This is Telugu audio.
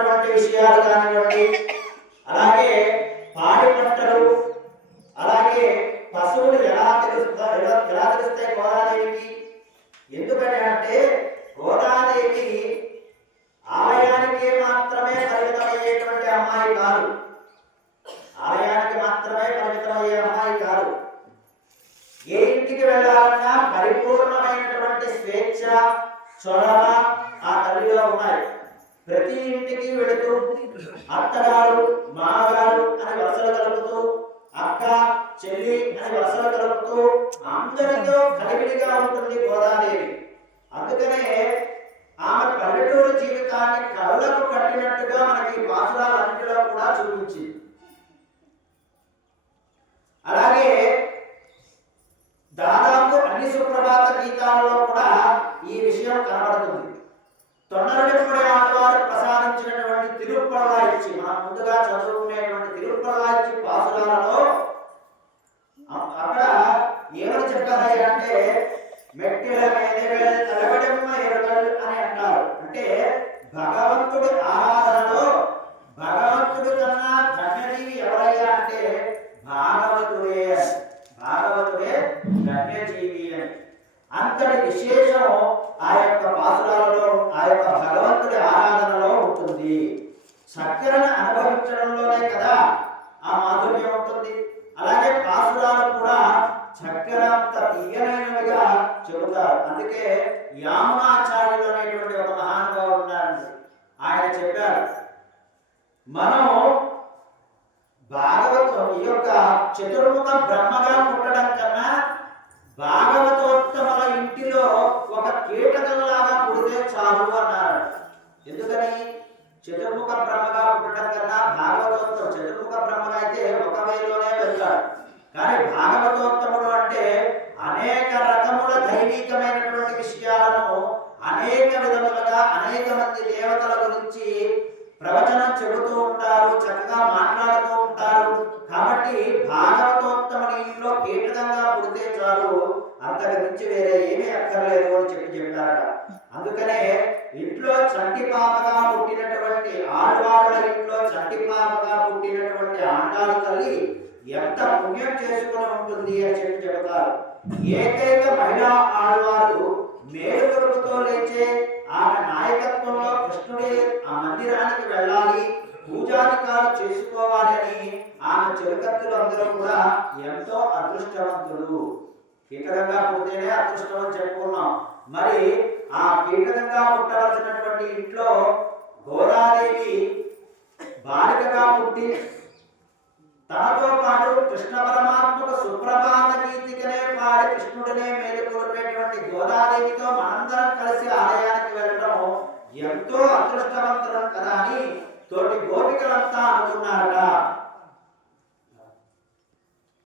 సంబంధించినటువంటి విషయాలు కానివ్వండి, అలాగే పాడి పంటలు, అలాగే పశువులు ఎలా తెలుస్తాయి గోదాదేవికి? ఎందుకని అంటే గోదాదేవి ఆలయానికి మాత్రమే పరిమితమయ్యేటువంటి అమ్మాయి కాదు. ఆలయానికి మాత్రమే పరిమితమయ్యే అమ్మాయి కాదు. ఏ ఇంటికి వెళ్ళాలన్నా పరిపూర్ణమైనటువంటి స్వేచ్ఛ, చొరవ ఆ తల్లిలో ఉన్నాయి. ప్రతి ఇంటికి వెళుతూ అత్తగారు, మామగారు అని వరుసలు కలుపుతూ, అక్క, చెల్లి అని వరుసలు కలుపుతూ అందరితో కలివిడిగా ఉంటుంది గోదాదేవి. అందుకనే ఆమె పల్లెటూరు జీవితాన్ని కళ్ళకు కట్టినట్టుగా మనకి పాసురాలన్నింటిలో కూడా చూపించింది. అలాగే దాదాపు అన్ని సుప్రభాత గీతాలలో కూడా ఈ విషయం కనబడుతుంది. తొండరడిపడి ఆడవారు ప్రసాదించినటువంటి తిరుప్పళవాయిచ్చి, మనం ముందుగా చదువుకునేటువంటి తిరుప్పళవాయిచ్చి పాసురాలలో అక్కడ ఏమని చెప్పాలి అంటే మెట్టిల మేదెవెల్ తలబడెమ్మ ఎరుగల్ అని అంటారు. అంటే భగవంతుడి ఆరాధనలో భగవంతుడి కన్నా ధన్యజీవి ఎవరయ్యా అంటే భాగవతుడే. భాగవతుడే ధన్యజీవి అని. అంతటి విశేషం ఆ యొక్క పాసురాలలో, ఆ యొక్క భగవంతుడి ఆరాధనలో ఉంటుంది. చక్కెరను అనుభవించడంలోనే కదా ఆ మాధుర్యం ఉంటుంది. అలాగే పాసురాలు కూడా చక్కెరంత తీయనైనవిగా చెబుతారు. అందుకే యామునాచార్యులు అనేటువంటి ఒక మహానుభావుడు ఉన్నారండి. ఆయన చెప్పారు, మనం భాగవతం ఈ యొక్క చతుర్ముఖ బ్రహ్మగా పుట్టడం కన్నా భాగవతోత్తముల ఇంటిలో ఒక కీటకంలాగా పుడితే చాలు అన్నారు. ఎందుకని? చతుర్ముఖ బ్రహ్మగా పుట్టడం కన్నా భాగవతోత్తముడు, చతుర్ముఖ బ్రహ్మగా అయితే ఒక వేలోనే వెళ్తాడు, కానీ భాగవతోత్తముడు అంటే అనేక రకముల దైవికమైనటువంటి విషయాలను అనేక విధములుగా అనేక మంది దేవతల గురించి ప్రవచనం చెబుతూ ఉంటారు, చక్కగా మాట్లాడుతూ ఉంటారు. కాబట్టి భాగవతోత్తముని ఇంట్లో కీటకంగా పుడితే చాలు, అంతకు మించి వేరే ఏమీ అక్కర్లేదు అని చెప్పారట. అందుకనే ఇంట్లో చంటి పాపగా పుట్టినటువంటి ఆడవాళ్ళ ఇంట్లో చంటి పాపగా పుట్టినటువంటి ఆండాలు తల్లి ఎంత పుణ్యం చేసుకుని ఉంటుంది అని చెబుతారు. ఏకైక మహిళా ఆడవారు మేలుకొలుపుతో లేచే ఆమె నాయకత్వంలో కృష్ణుడే ఆ మందిరానికి వెళ్ళాలి, పూజాధికారులు చేసుకోవాలి అని ఆమె చెరుకత్తులు అందరూ కూడా ఎంతో అదృష్టవంతులు. కీటకంగా పుట్టితేనే అదృష్టం అని చెప్పుకున్నాం. మరి ఆ కీటకంగా పుట్టవలసినటువంటి ఇంట్లో గోదాదేవి బాలికగా పుట్టి తనతో పాటు కృష్ణ పరమాత్మకు సుప్రభాత గీతికనే పాడి కృష్ణుడినే మేలుకొల్పేటువంటి గోదాదేవితో మనందరం కలిసి ఆలయానికి వెళ్ళడం ఎంతో అదృష్టవంతులం కదా.